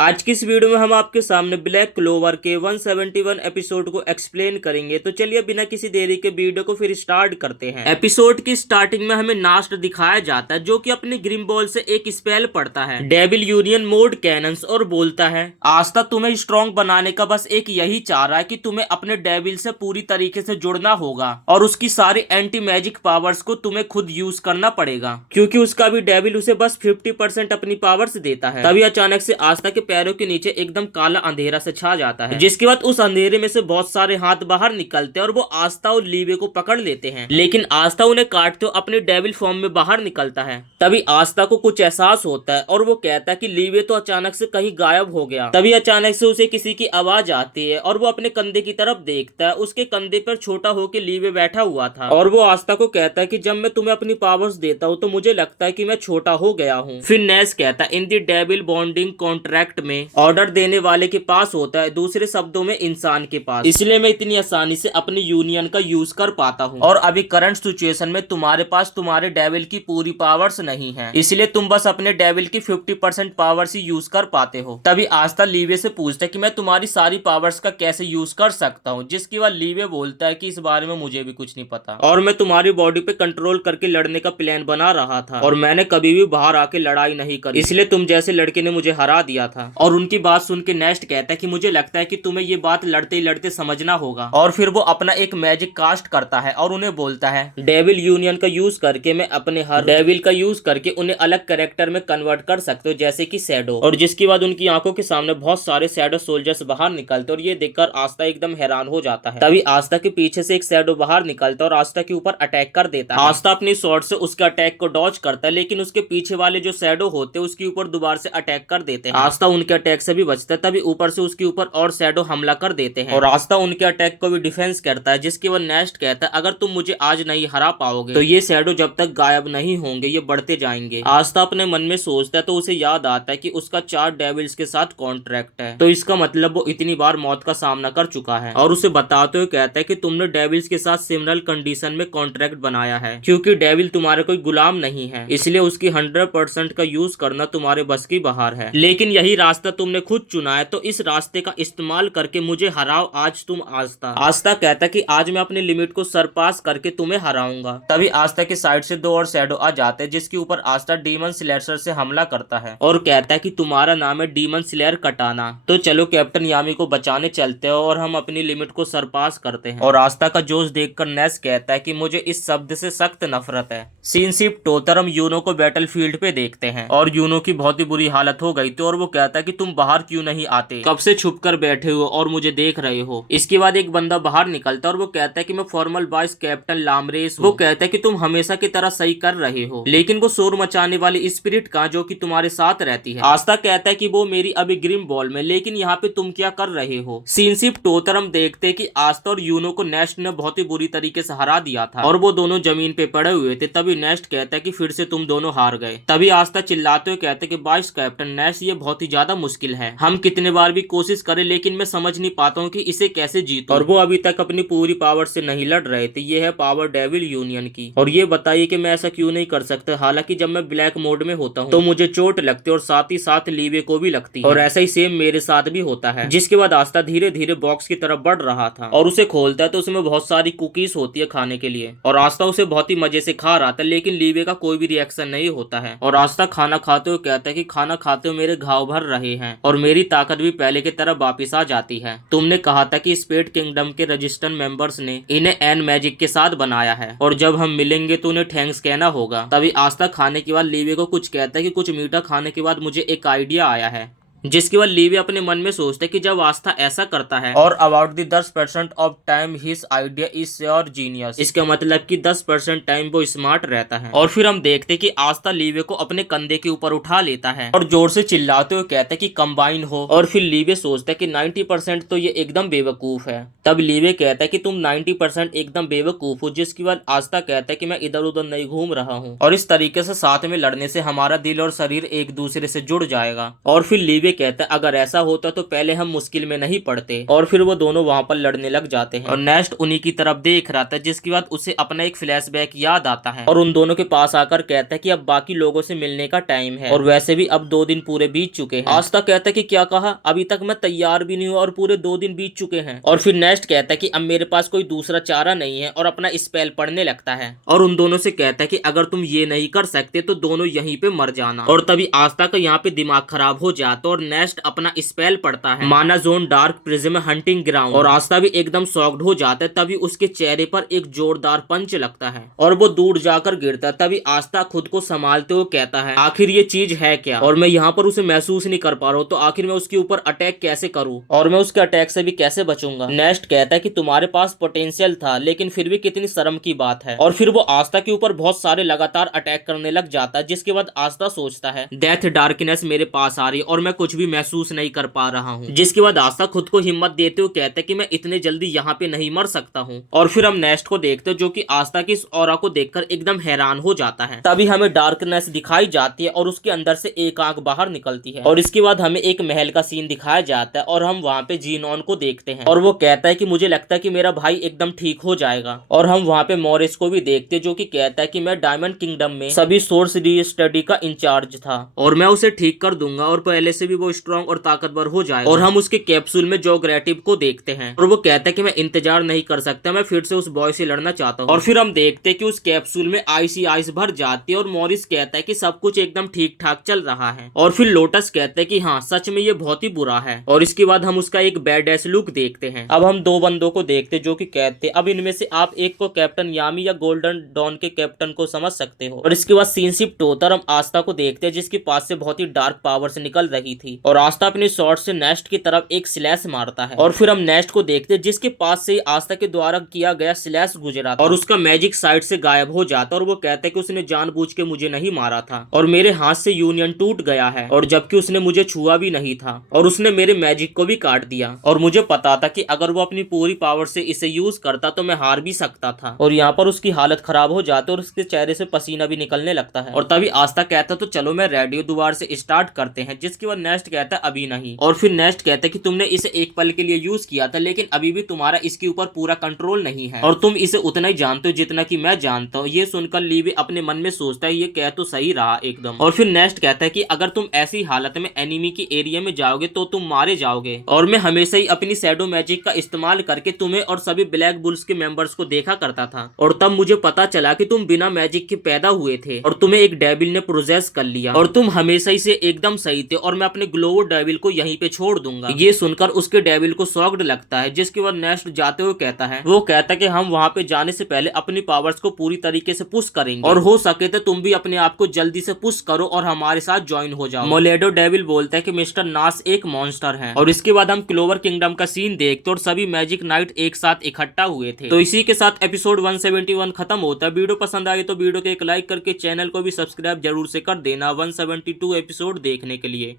आज की इस वीडियो में हम आपके सामने ब्लैक क्लोवर के 171 एपिसोड को एक्सप्लेन करेंगे। तो चलिए बिना किसी देरी के वीडियो को फिर स्टार्ट करते हैं। एपिसोड की स्टार्टिंग में हमें नास्ट दिखाया जाता है जो कि अपने ग्रिम बॉल से एक स्पेल पढ़ता है, डेविल यूनियन मोड कैनन्स, और बोलता है आस्था तुम्हें स्ट्रॉन्ग बनाने का बस एक यही चाह रहा है कि तुम्हें अपने डेविल से पूरी तरीके से जुड़ना होगा और उसकी सारी एंटी मैजिक पावर्स को तुम्हें खुद यूज करना पड़ेगा, क्योंकि उसका भी डेविल उसे बस 50% अपनी पावर्स देता है। तभी अचानक से आस्था के पैरों के नीचे एकदम काला अंधेरा से छा जाता है, जिसके बाद उस अंधेरे में से बहुत सारे हाथ बाहर निकलते हैं और वो आस्था और लीवे को पकड़ लेते हैं, लेकिन आस्था उन्हें काटते हुए अपने डेविल फॉर्म में बाहर निकलता है। तभी आस्था को कुछ एहसास होता है और वो कहता है कि लीवे तो अचानक से कहीं गायब हो गया। तभी अचानक से उसे किसी की आवाज आती है और वो अपने कंधे की तरफ देखता है। उसके कंधे पर छोटा होकर लीवे बैठा हुआ था और वो आस्था को कहता है कि जब मैं तुम्हें अपनी पावर्स देता हूँ तो मुझे लगता है कि मैं छोटा हो गया हूँ। फिर नेस कहता है इन दी डेविल बॉन्डिंग कॉन्ट्रैक्ट में ऑर्डर देने वाले के पास होता है, दूसरे शब्दों में इंसान के पास, इसलिए मैं इतनी आसानी से अपनी यूनियन का यूज कर पाता हूँ। और अभी करंट सिचुएशन में तुम्हारे पास तुम्हारे डेविल की पूरी पावर्स नहीं है, इसलिए तुम बस अपने डेविल की 50% पावर्स ही यूज कर पाते हो। तभी आस्था लीवे से पूछता है कि मैं तुम्हारी सारी पावर्स का कैसे यूज कर सकता हूँ, जिसके बाद लीवे बोलता है कि इस बारे में मुझे भी कुछ नहीं पता और मैं तुम्हारी बॉडी पे कंट्रोल करके लड़ने का प्लान बना रहा था और मैंने कभी भी बाहर आके लड़ाई नहीं करी, इसलिए तुम जैसे लड़के ने मुझे हरा दिया था। और उनकी बात सुन के नेस्ट कहता है कि मुझे लगता है कि तुम्हें ये बात लड़ते ही लड़ते समझना होगा। और फिर वो अपना एक मैजिक कास्ट करता है और उन्हें बोलता है डेविल यूनियन का यूज करके मैं अपने हर डेविल का यूज करके उन्हें अलग कैरेक्टर में कन्वर्ट कर सकते हो, जैसे कि शैडो। और जिसके बाद उनकी आंखों के सामने बहुत सारे शैडो सोल्जर्स बाहर निकलते और ये देखकर आस्था एकदम हैरान हो जाता है। तभी आस्था के पीछे से एक शैडो बाहर निकलता और आस्था के ऊपर अटैक कर देता है। आस्था अपनी स्वॉर्ड से उसके अटैक को डॉज करता है, लेकिन उसके पीछे वाले जो शैडो होते हैं उसके ऊपर दोबारा से अटैक कर देते हैं। आस्था उनके अटैक से भी बचता है, तभी ऊपर से उसके ऊपर और शैडो हमला कर देते हैं और आस्था उनके अटैक को भी डिफेंस करता है, जिसके बाद नेस्ट कहता है अगर तुम मुझे आज नहीं हरा पाओगे तो ये शैडो जब तक गायब नहीं होंगे ये बढ़ते जाएंगे। आस्था अपने मन में सोचता है तो उसे याद आता है कि उसका 4 डेविल्स के साथ कॉन्ट्रैक्ट है, तो इसका मतलब वो इतनी बार मौत का सामना कर चुका है। और उसे बताते हुए कहता है कि तुमने डेविल्स के साथ सिमिलर कंडीशन में कॉन्ट्रैक्ट बनाया है, क्योंकि डेविल तुम्हारे कोई गुलाम नहीं है, इसलिए उसकी 100% का यूज करना तुम्हारे बस की बाहर है। लेकिन यही रास्ता तुमने खुद चुना है, तो इस रास्ते का इस्तेमाल करके मुझे हराओ आज तुम आस्था। आस्था कहता है कि आज मैं अपनी लिमिट को सरपास करके तुम्हें हराऊंगा। तभी आस्था के साइड से 2 और शैडो आ जाते हैं, जिसके ऊपर आस्था डीमन स्लेयर से हमला करता है और कहता है कि तुम्हारा नाम है डीमन स्लेयर कटाना, तो चलो कैप्टन यामी को बचाने चलते हैं और हम अपनी लिमिट को सरपास करते हैं। और आस्था का जोश देखकर नेस कहता है कि मुझे इस शब्द से सख्त नफरत है। सीन शिफ्ट होकर हम यूनो को बैटलफील्ड पे देखते हैं और यूनो की बहुत ही बुरी हालत हो गई थी और वो कहता है कि तुम बाहर क्यों नहीं आते, कब से छुप कर बैठे हो और मुझे देख रहे हो। इसके बाद एक बंदा बाहर निकलता है और वो कहता है कि मैं फॉर्मल वाइस कैप्टन लामरेस हूं। वो कहता है कि तुम हमेशा की तरह सही कर रहे हो, लेकिन वो शोर मचाने वाली स्पिरिट का जो कि तुम्हारे साथ रहती है। आस्था कहता है कि वो मेरी अभी ग्रिम बॉल में, लेकिन यहाँ पे तुम क्या कर रहे हो। सीन शिफ्ट होकर हम देखते हैं कि आस्था और यूनो को नेस्ट ने बहुत ही बुरी तरीके से हरा दिया था और वो दोनों जमीन पे पड़े हुए थे। तभी नेस्ट कहता है कि फिर से तुम दोनों हार गए। तभी आस्था चिल्लाते हुए कहते हैं कि वाइस कैप्टन नेस्ट ये बहुत ही ज्यादा मुश्किल है, हम कितने बार भी कोशिश करें लेकिन मैं समझ नहीं पाता हूँ कि इसे कैसे जीतूं। और वो अभी तक अपनी पूरी पावर से नहीं लड़ रहे थे। ये है पावर डेविल यूनियन की। और ये बताइए कि मैं ऐसा क्यों नहीं कर सकता। हालांकि जब मैं ब्लैक मोड में होता हूँ तो मुझे चोट लगती है और साथ ही साथ लीवे को भी लगती है, और ऐसा ही सेम मेरे साथ भी होता है। जिसके बाद आस्था धीरे धीरे बॉक्स की तरफ बढ़ रहा था और उसे खोलता है तो उसमें बहुत सारी कुकीज होती है खाने के लिए, और आस्था उसे बहुत ही मजे से खा रहा था, लेकिन लीवे का कोई भी रिएक्शन नहीं होता है। और आस्था खाना खाते हुए कहता है कि खाना खाते हुए मेरे घाव भर रहे हैं और मेरी ताकत भी पहले की तरह वापिस आ जाती है। तुमने कहा था कि स्पेड किंगडम के रजिस्टर मेंबर्स ने इन्हें एन मैजिक के साथ बनाया है और जब हम मिलेंगे तो उन्हें थैंक्स कहना होगा। तभी आस्था खाने के बाद लीवे को कुछ कहता है कि कुछ मीठा खाने के बाद मुझे एक आइडिया आया है, जिसके बाद लीवे अपने मन में सोचते कि जब आस्था ऐसा करता है और about the 10% of time his idea is sure genius, इसका मतलब कि 10% टाइम वो स्मार्ट रहता है। और फिर हम देखते कि आस्था लीवे को अपने कंधे के ऊपर उठा लेता है और जोर से चिल्लाते हुए कहता है कि कंबाइन हो। और फिर लीवे सोचता है कि 90% तो ये एकदम बेवकूफ है। तब लीवे कहता है कि तुम 90% एकदम बेवकूफ हो, जिसके बाद आस्था कहता है कि मैं इधर उधर नहीं घूम रहा हूँ और इस तरीके से साथ में लड़ने से हमारा दिल और शरीर एक दूसरे से जुड़ जाएगा। और फिर लीवे ये कहता है अगर ऐसा होता तो पहले हम मुश्किल में नहीं पड़ते, और फिर वो दोनों वहाँ पर लड़ने लग जाते हैं। और नेस्ट उन्हीं की तरफ देख रहा था, जिसके बाद उसे अपना एक फ्लैशबैक याद आता है और उन दोनों के पास आकर कहता है कि अब बाकी लोगों से मिलने का टाइम है, और वैसे भी अब 2 दिन पूरे बीत चुके हैं। आस्था कहता है कि क्या कहा, अभी तक मैं तैयार भी नहीं हुआ और पूरे 2 दिन बीत चुके हैं। और फिर नेस्ट कहता है कि अब मेरे पास कोई दूसरा चारा नहीं है, और अपना स्पेल पढ़ने लगता है और उन दोनों से कहता है कि अगर तुम ये नहीं कर सकते तो दोनों यहीं पे मर जाना। और तभी आस्था का यहाँ पे दिमाग खराब हो जाता और नेस्ट अपना स्पेल पढ़ता है, माना zone dark prism hunting ground. और आस्था भी एकदम शॉक्ड हो जाता है। तभी उसके चेहरे पर एक जोरदार पंच लगता है और वो दूर जाकर गिरता है। तभी आस्था खुद को संभालते हुए कहता है आखिर ये चीज है क्या, और मैं यहाँ पर उसे महसूस नहीं कर पा रहा हूँ, तो आखिर मैं उसके ऊपर अटैक कैसे करूँ और मैं उसके अटैक से भी कैसे बचूंगा। नेस्ट कहता है कि तुम्हारे पास पोटेंशियल था, लेकिन फिर भी कितनी शर्म की बात है। और फिर वो आस्था के ऊपर बहुत सारे लगातार अटैक करने लग जाता है, जिसके बाद आस्था सोचता है डेथ डार्कनेस मेरे पास आ रही और मैं कुछ भी महसूस नहीं कर पा रहा हूँ। जिसके बाद आस्था खुद को हिम्मत देते हुए कहता है कि मैं इतने जल्दी यहाँ पे नहीं मर सकता हूँ। और फिर हम नेस्ट को देखते हैं, जो कि आस्था की इस ऑरा को देखकर एकदम हैरान हो जाता है। तभी हमें डार्कनेस दिखाई जाती है और उसके अंदर से एक आंख बाहर निकलती है। और इसके बाद हमें एक महल का सीन दिखाया जाता है और हम वहाँ पे जीनॉन को देखते हैं, और वो कहता है कि मुझे लगता है कि मेरा भाई एकदम ठीक हो जाएगा। और हम वहाँ पे मॉरिस को भी देखते हैं, जो कि कहता है कि मैं डायमंड किंगडम में सभी सोर्स री स्टडी का इंचार्ज था और मैं उसे ठीक कर दूंगा और पहले से भी वो स्ट्रॉन्ग और ताकतवर हो जाएगा। और हम उसके कैप्सूल में जो ग्रेटिव को देखते हैं और वो कहता है कि मैं इंतजार नहीं कर सकता, मैं फिर से उस बॉय से लड़ना चाहता हूँ। और फिर हम देखते हैं कि उस कैप्सूल में आइस भर जाती है और मॉरिस कहता है कि सब कुछ एकदम ठीक ठाक चल रहा है। और फिर लोटस कहते हैं कि हाँ सच में ये बहुत ही बुरा है। और इसके बाद हम उसका एक बैडएस लुक देखते हैं। अब हम 2 बंदों को देखते जो कि कहते अब इनमें से आप एक को कैप्टन यामी या गोल्डन डॉन के कैप्टन को समझ सकते हो। और इसके बाद सीन शिफ्ट होता है, हम आस्था को देखते हैं जिसके पास से बहुत ही डार्क पावर से निकल रही थी, और आस्था अपने शॉट से नेस्ट की तरफ एक स्लैश मारता है। और फिर हम नेस्ट को देखते हैं जिसके पास से आस्था के द्वारा किया गया स्लैश गुजरा था और उसका मैजिक साइड से गायब हो जाता है। और वो कहता है कि उसने जानबूझ के मुझे नहीं मारा था और मेरे हाथ से यूनियन टूट गया है, और जबकि उसने मुझे छुआ भी नहीं था और उसने मेरे मैजिक को भी काट दिया। और मुझे पता था कि अगर वो अपनी पूरी पावर से इसे यूज करता तो मैं हार भी सकता था। और यहाँ पर उसकी हालत खराब हो जाती है और उसके चेहरे से पसीना भी निकलने लगता है। और तभी आस्था कहता तो चलो मैं रेडियो दोबारा से स्टार्ट करते हैं, जिसके बाद नेस्ट कहता है अभी नहीं। और फिर नेस्ट कहता है कि तुमने इसे एक पल के लिए यूज किया था, लेकिन अभी भी तुम्हारा इसके ऊपर पूरा कंट्रोल नहीं है और तुम इसे उतना ही जानते हो जितना कि मैं जानता हूँ। ये सुनकर लीवी अपने मन में सोचता है ये कह तो सही रहा एकदम। और फिर नेस्ट कहता है कि अगर तुम ऐसी हालत में एनिमी की एरिया में जाओगे तो तुम मारे जाओगे, और मैं हमेशा ही अपनी शैडो मैजिक का इस्तेमाल करके तुम्हें और सभी ब्लैक बुल्स के मेंबर्स को देखा करता था, और तब मुझे पता चला कि तुम बिना मैजिक के पैदा हुए थे और तुम्हें एक डेविल ने प्रोजेस कर लिया, और तुम हमेशा ही से एकदम सही थे, और मैं अपने ग्लोवर डेविल को यहीं पे छोड़ दूंगा। ये सुनकर उसके डेविल को शॉक्ड लगता है, जिसके बाद नेस्ट जाते हुए कहता है कि हम वहाँ पे जाने से पहले अपनी पावर्स को पूरी तरीके से पुश करेंगे, और हो सके तो तुम भी अपने आप को जल्दी से पुश करो और हमारे साथ ज्वाइन हो जाओ। मोलेडो डेविल बोलता है कि मिस्टर नास एक मॉन्स्टर है। और इसके बाद हम क्लोवर किंगडम का सीन देखते और सभी मैजिक नाइट एक साथ इकट्ठा हुए थे। तो इसी के साथ एपिसोड 171 खत्म होता है। वीडियो पसंद आई तो वीडियो को एक लाइक करके चैनल को भी सब्सक्राइब जरूर से कर देना 172 एपिसोड देखने के लिए।